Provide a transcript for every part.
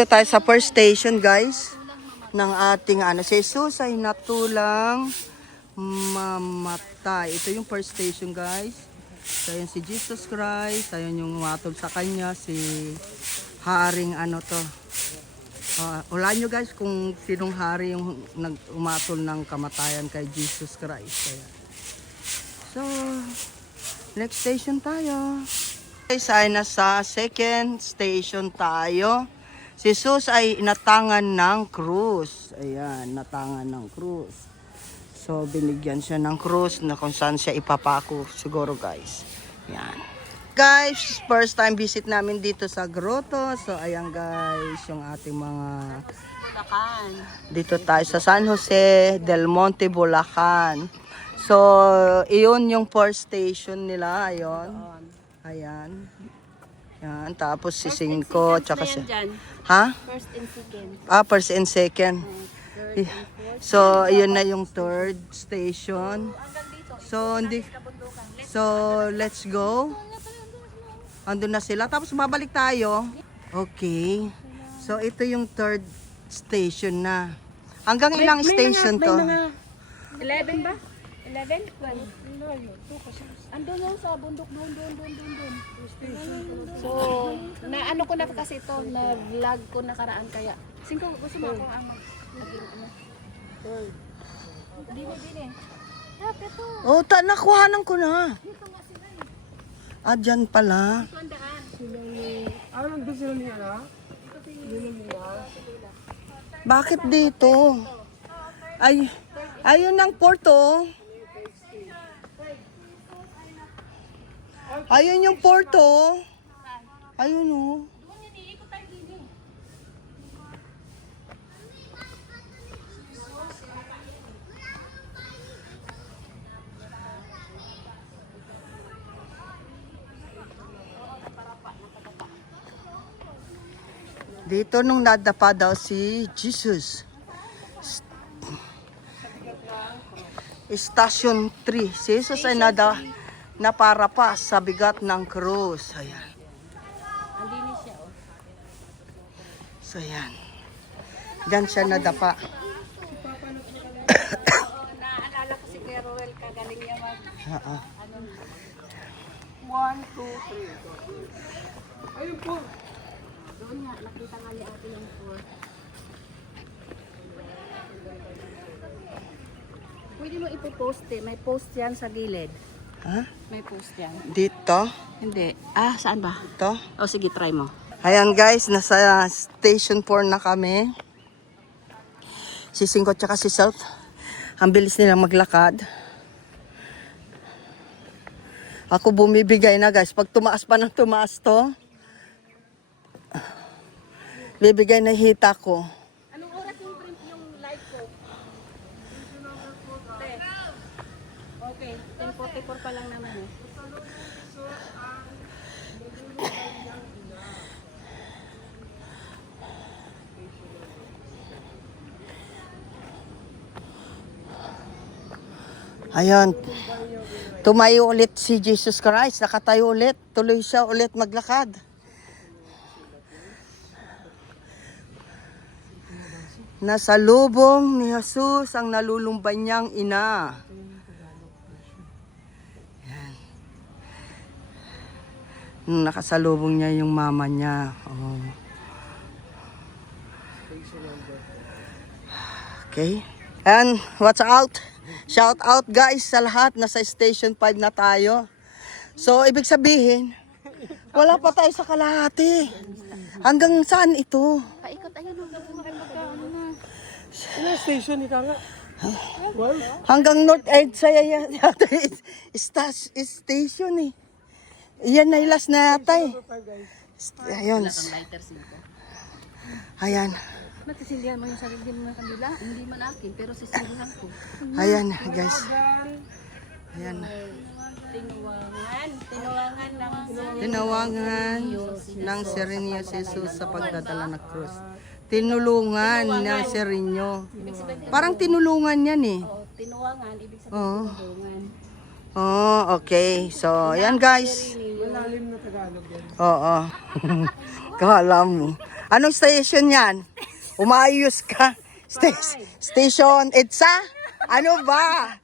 Dito tayo sa first station, guys, ng ating si Jesus ay natulang mamatay. Ito yung first station, guys. So, ayan si Jesus Christ. Ayan yung umatol sa kanya, si Haring Hulaan nyo, guys, kung sinong hari yung umatol ng kamatayan kay Jesus Christ. Ayan. So, next station tayo. Guys, ay nasa second station tayo. Si Jesus ay natangan ng krus. Ayan, natangan ng krus. So, binigyan siya ng krus na kung saan siya ipapako siguro, guys. Ayan. Guys, first time visit namin dito sa grotto. So, ayan guys, yung ating mga... Bulacan. Dito tayo sa San Jose del Monte, Bulacan. So, iyon yung first station nila. Ayun. Ayan. Yan, tapos si Cinco, tsaka si... Ha? First and second. First and second. So, yun na yung third station. So, let's go. Andun na sila. Tapos babalik tayo. Okay. So, ito yung third station na. Hanggang ilang station to? 11 ba? 11? 12? Andun yun sa bundok doon. So, naano ko na kasi ito, na-vlog ko nakaraan kaya. Singko, gusto mo ako ang Dini. Oh, nakuhanan ko na. Dyan pala. Ito ang daan. Nandun sila niya na? Bakit dito? Ayun ang porto. Ayun yung porto. Ayun oh. Dito nung nadapa daw si Jesus. Station 3. Si Jesus ay naparapas sa bigat ng krus. Ayan. Andini siya, oh. So, ayan. Diyan siya nadapa. Naalala ko si Kuya Roel, kagaling niya mag... 1, 2, 3. Ayun po. Doon nga, nakita nga ni ate yung 4. Pwede mo ipopost eh. May post yan sa gilid. Ha? May post yan. Dito. Hindi. Saan ba? Ito. O sige, try mo. Ayan guys, nasa station 4 na kami. Si Cinco tsaka si Self. Ang bilis nilang maglakad. Ako bumibigay na guys. Pag tumaas pa ng tumaas to, bibigay na hita ko. Anong oras yung print yung live ko? Okay, 10:44 pa lang naman eh. Ayan. Tumayo ulit si Jesus Christ. Nakatayo ulit. Tuloy siya ulit maglakad. Nasa lubong ni Jesus ang nalulumban niyang ina. Yan. Nakasalubong niya yung mama niya. Oh. Okay. And watch out. Shout out guys sa lahat. Nasa station 5 na tayo. So, ibig sabihin, wala pa tayo sa kalahati. Hanggang saan ito? Paikot, ayun o. Ano na. Ano station ika nga? Hanggang North Edge saya yata station eh. Yan na ilas na yata eh. Ayun. Ayan. Nagsisilyan mo yung sarili mo ng kanila. Hindi man akin, pero sisilyan ko. Ayan guys. Ayan. Tinawangan ng Serenio si Jesus sa pagdadala ng krus. Tinulungan ng Serenio. Parang tinulungan yan eh. Oo, tinuwangan, ibig sabihin Oo. tulungan. Oh, okay. So, ayan guys. Malalim na Tagalog yan. Oo. Kala mo. Anong station yan? Umayos ka. Station EDSA? Ano ba?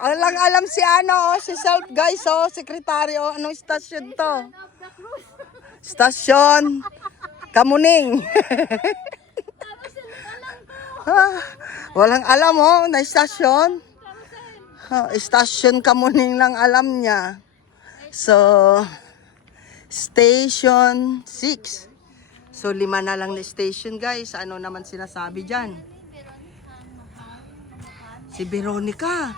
Alam si ano, si Self guys, sekretaryo. Anong station to? Station Kamuning. Walang alam na station. Station Kamuning lang alam niya. So, Station 6. So, 5 na lang na station guys. Ano naman sinasabi dyan? Si Veronica.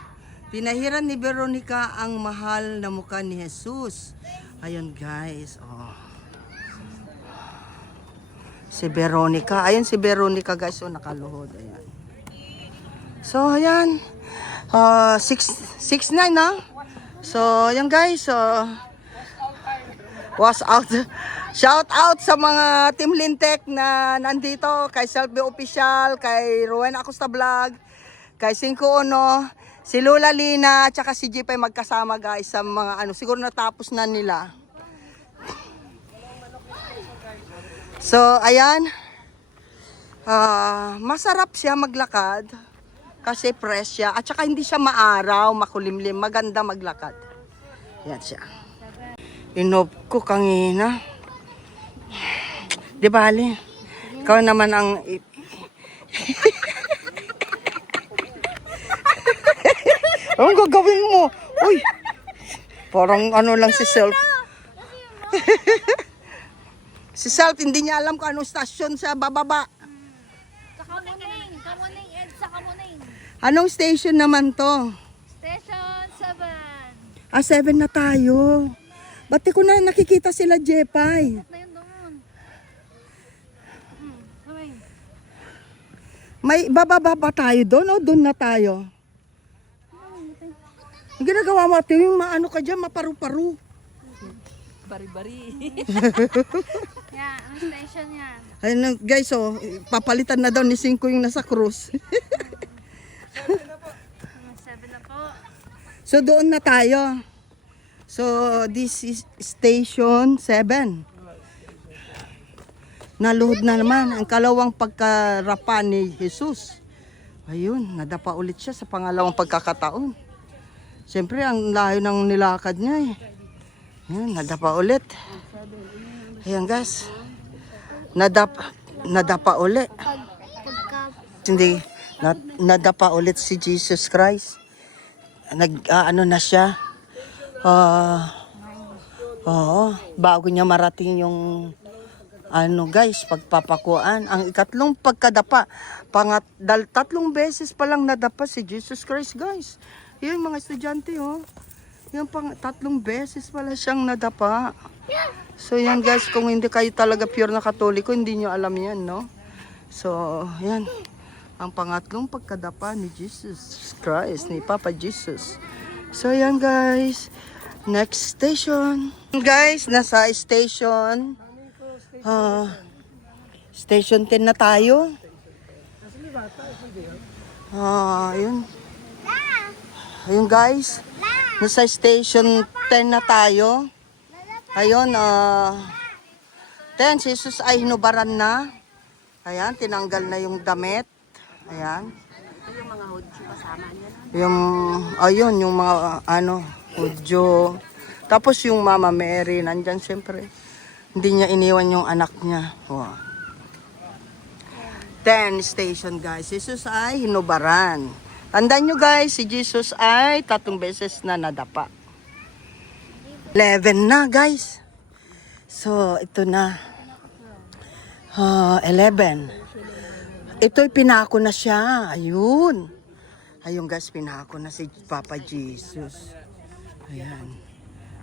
Pinahiran ni Veronica ang mahal na mukha ni Jesus. Ayun guys. Si Veronica. Ayun si Veronica guys. Nakaluhod. Ayan. So, ayan. 6'9" na. So, ayan guys. Was out. Shout out sa mga Team Lintek na nandito. Kay Selfie Official. Kay Ruwen Acosta Vlog. Kay 5-1. Si Lola Lina. At saka si Jeep ay magkasama guys. Sa mga siguro natapos na nila. So, ayan. Masarap siya maglakad. Kasi fresh siya. At saka hindi siya maaraw, makulimlim. Maganda maglakad. Yan siya. Inop ko kangina. Di bali. Ikaw naman ang... Anong gagawin mo? Uy! Parang ano lang si Self. Si Self, hindi niya alam kung anong stasyon siya bababa. Kamuning, EDSA Kamuning. Anong station naman to? Station 7. 7 na tayo. Ba't ko na nakikita sila, Jepay? Na yun doon. Kamay. May bababa pa tayo doon o doon na tayo? Ang ginagawa mo ate, yung maano ka dyan, maparu-paru. Bari-bari. Yan, ang station yan. Ayun guys, papalitan na daw ni 5 yung nasa cruise. 7 na po. So doon na tayo. So this is station 7. Naluhod na naman ang kalawang pagkarapan ni Jesus. Ayun, nadapa ulit siya sa pangalawang pagkakataon. Siyempre, ang layo ng nilakad niya eh. Ayan, nadapa ulit. Ayan guys. Nadapa ulit. Hindi, nadapa ulit si Jesus Christ. Ano na siya. Bago niya marating yung guys, pagpapakuan. Ang ikatlong pagkadapa. 3 beses pa lang nadapa si Jesus Christ guys. Yun mga estudyante Yung 3 beses pala siyang nadapa. So yan guys, kung hindi kayo talaga pure na Katoliko, hindi nyo alam yan, no? So yan, ang pangatlong pagkadapa ni Jesus Christ, ni Papa Jesus. So yan guys, next station. Guys, nasa station station 10 na tayo. Yun. Ayun guys, nasa station 10 na tayo. Ayun, 10, si Jesus ay hinubaran na. Ayan, tinanggal na yung damit. Ayan. Yung mga hudyo kasama niya. Ayun, yung mga hudyo. Tapos yung Mama Mary, nandyan siyempre. Hindi niya iniwan yung anak niya. Wow. 10 station guys, si Jesus ay hinubaran. Tandaan nyo guys, si Jesus ay 3 beses na nadapa. 11 na guys. So, ito na. 11. Ito'y pinako na siya. Ayun. Ayun guys, pinako na si Papa Jesus. Ayan.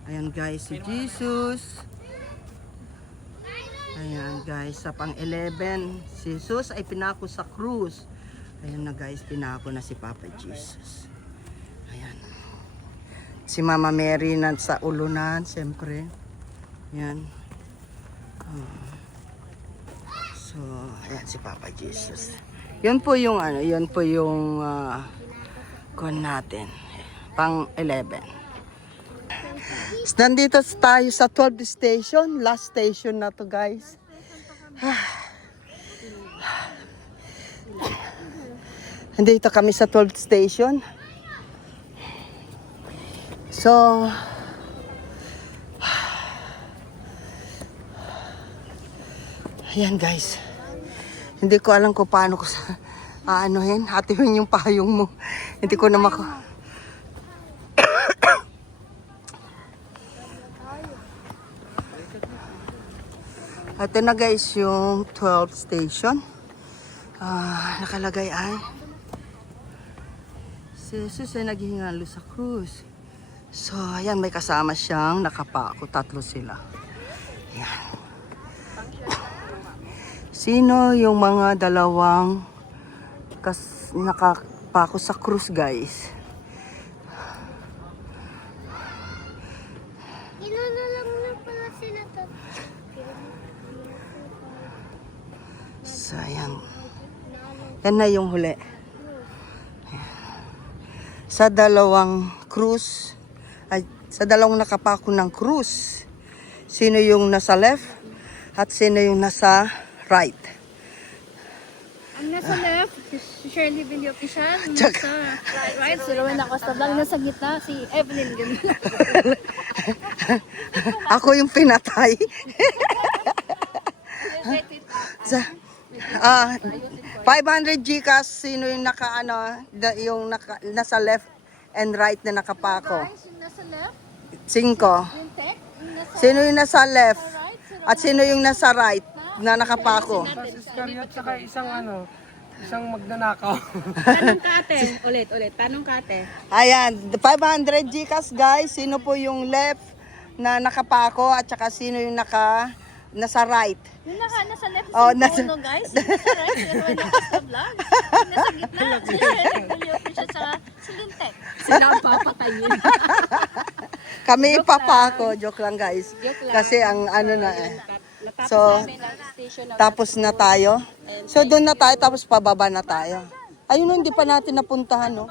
Ayan guys, si Jesus. Ayan guys, sa pang-11, si Jesus ay pinako sa krus. Ayan na guys, pinako na si Papa Jesus. Ayan. Si Mama Mary na sa ulunan, siyempre. Ayan. So, ayan si Papa Jesus. Yun po yung kuwan natin. Pang-11. Nandito tayo sa 12th station. Last station na to guys. Nandito kami sa 12th station. So, ayan guys. Hindi ko alam kung paano ko sa aanuhin. Hatihin yung payong mo. Hindi ko na mako. Ito na guys yung 12th station. Nakalagay ay si Jesus ay naghihingalo sa krus. So ayan, may kasama siyang nakapako. 3 sila. Ayan. Sino yung mga dalawang nakapako sa krus guys? Inanalang na pala sila to. So ayan. Yan na yung huli. Sa dalawang krus, ay sa dalawang nakapako ng krus, sino yung nasa left at sino yung nasa right? Ang nasa left, si Shirley Villapisan. Nasa right, si Rowena Costa Blanc. Nasa gitna, si Evelyn Ganda. Ako yung pinatay. Sa 500 Gcash, sino yung nasa left and right na nakapako? Yung nasa left, 5. yung tech. Yung nasa Sino yung nasa left right, si at sino yung nasa right na nakapako? Si Iscariot saka isang magnanakaw. Tanong ka ate. Ulit. Tanong ka ate. Ayan, 500 Gcash guys. Sino po yung left na nakapako at saka sino yung nasa right? Yung nasa left, Oh, si Bono guys. Yung nasa right, si Rowena Costa Blanc. Yung nasa gitna, si Shirley Villapisan. Saka si Lintek. Sila ang papatayin. Kami ipapako. Joke lang guys. Joke lang. Kasi ang ano na eh. Natapos So, namin ang station na tapos na tayo. So doon na tayo tapos pababa na tayo. Ayun, hindi pa natin napuntahan, no?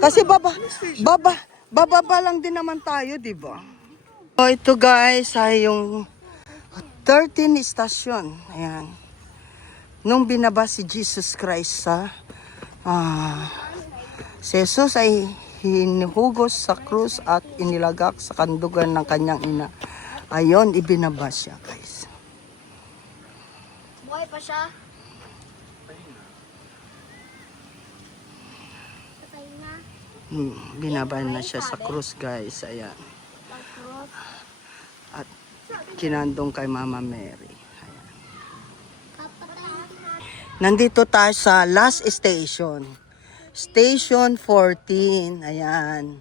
Kasi bababa lang din naman tayo, di ba? So ito guys ay yung 13 station. Ayan. Nung binaba si Jesus Christ si Jesus ay hinihugos sa krus at inilagak sa kandugan ng kanyang ina. Ayon, ibinaba siya guys. buhay pa siya. Patay na. Binaba na siya sa krus guys. Ayan. At kinandong kay Mama Mary. Ayan. Nandito tayo sa last station. Station 14. Ayan.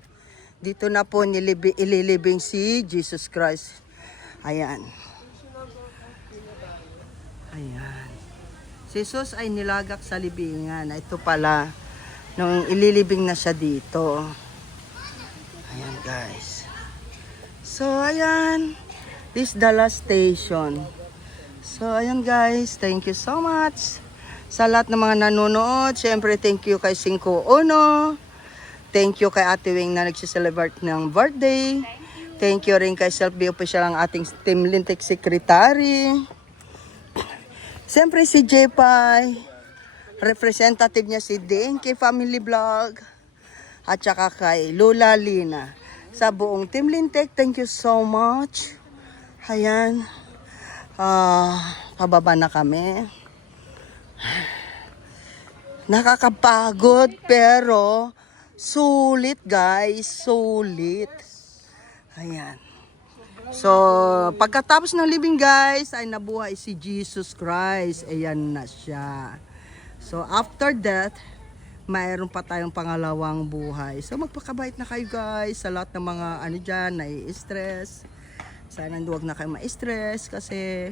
Dito na po ililibing si Jesus Christ. Ayan. Ayan. Si Jesus ay nilagak sa libingan. Ito pala, nung ililibing na siya dito. Ayan guys. So ayan. This is the last station. So ayan guys. Thank you so much. Sa lahat ng mga nanonood. Siyempre thank you kay 5-1. Thank you kay Ate Wing na nagsiselebrate ng birthday. Thank you rin kay Selfie Official ang ating Team Lintek Secretary. Siyempre si J-Pai. Representative niya si DNK Family Vlog. At saka kay Lola Lina. Sa buong Team Lintek, thank you so much. Ayan. Pababa na kami. Nakakapagod pero sulit guys, sulit. Ayan. So, pagkatapos ng living guys, ay nabuhay si Jesus Christ. Ayan na siya. So, after that, mayroon pa tayong pangalawang buhay. So, magpakabait na kayo guys sa lahat ng mga ano dyan, nai-stress. Sana huwag na kayo ma-stress kasi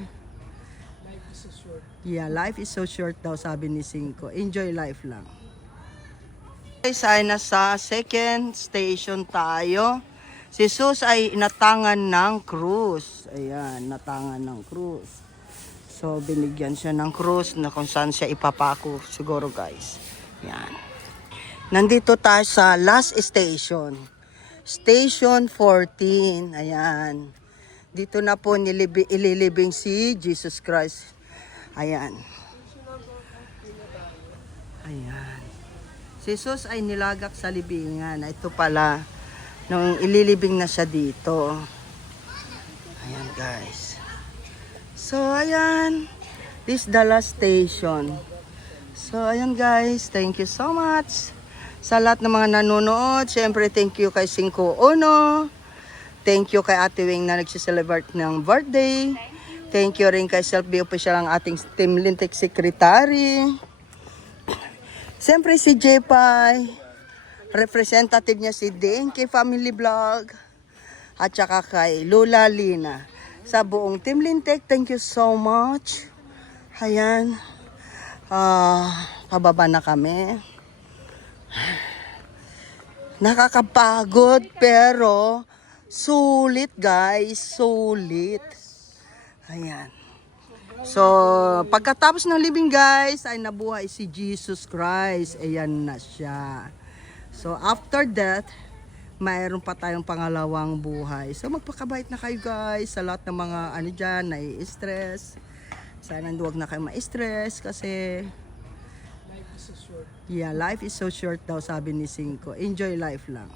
life is so short daw sabi ni Cinco. Enjoy life lang. Guys, ay nasa second station tayo. Si Jesus ay natangan ng krus. Ayan, natangan ng krus. So, binigyan siya ng krus na kung saan siya ipapako siguro guys. Ayan. Nandito tayo sa last station. Station 14. Ayan. Dito na po ililibing si Jesus Christ. Ayan. Ayan. Si Jesus ay nilagak sa libingan. Ito pala, nung ililibing na siya dito. Ayan guys. So ayan, this is the last station. So ayan guys, thank you so much sa lahat ng mga nanonood. Siyempre thank you kay 5-1. Thank you kay Ate Wing na nagsiselebrate ng birthday. Thank you rin kay Selfie Official ang ating Team Lintek Secretary. Siyempre si J-Pai, representative niya si DNK Family Vlog, at saka kay Lula Lina. Sa buong Team Lintek, thank you so much. Ayan, pababa na kami. Nakakapagod pero sulit guys, sulit. Ayan. So, pagkatapos ng living guys, ay nabuhay si Jesus Christ. Ayan na siya. So, after that, mayroon pa tayong pangalawang buhay. So, magpakabait na kayo guys sa lahat ng mga ano dyan, nai-stress. Sana huwag na kayo ma-stress kasi life is so short daw sabi ni Cinco. Enjoy life lang.